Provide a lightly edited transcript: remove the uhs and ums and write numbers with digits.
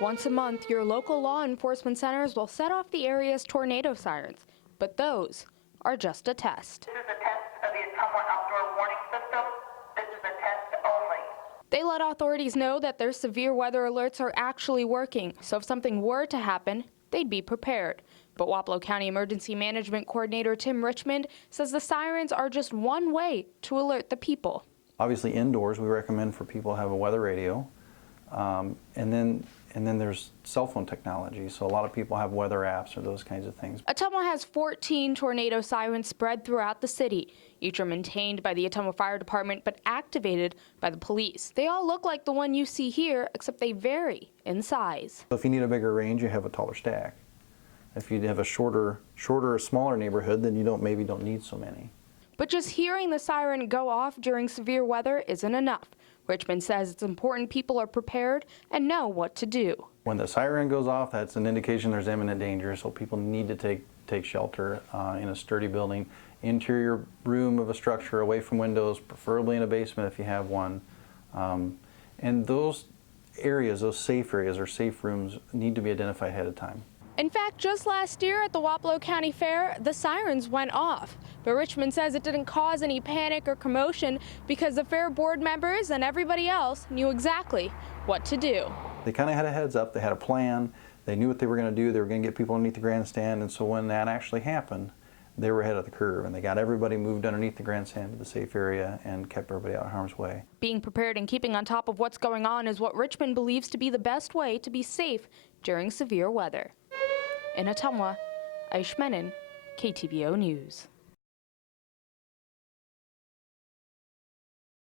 Once a month, your local law enforcement centers will set off the area's tornado sirens, but those are just a test. This is a test of the Ottumwa outdoor warning system. This is a test only. They let authorities know that their severe weather alerts are actually working, so if something were to happen, they'd be prepared. But Wapello County Emergency Management Coordinator Tim Richmond says the sirens are just one way to alert the people. Obviously indoors, we recommend for people to have a weather radio, and then there's cell phone technology, so a lot of people have weather apps or those kinds of things. Ottumwa has 14 tornado sirens spread throughout the city. Each are maintained by the Ottumwa Fire Department but activated by the police. They all look like the one you see here, except they vary in size. So if you need a bigger range, you have a taller stack. If you have a shorter, smaller neighborhood, then you maybe don't need so many. But just hearing the siren go off during severe weather isn't enough. Richmond says it's important people are prepared and know what to do. When the siren goes off, that's an indication there's imminent danger, so people need to take shelter in a sturdy building, interior room of a structure, away from windows, preferably in a basement if you have one. And those areas, those safe areas or safe rooms, need to be identified ahead of time. In fact, just last year at the Wapello County Fair, the sirens went off. But Richmond says it didn't cause any panic or commotion because the fair board members and everybody else knew exactly what to do. They kind of had a heads up, they had a plan, they knew what they were going to do, they were going to get people underneath the grandstand, and so when that actually happened, they were ahead of the curve, and they got everybody moved underneath the grandstand to the safe area and kept everybody out of harm's way. Being prepared and keeping on top of what's going on is what Richmond believes to be the best way to be safe during severe weather. In Ottumwa, Aish Menon, KTVO News.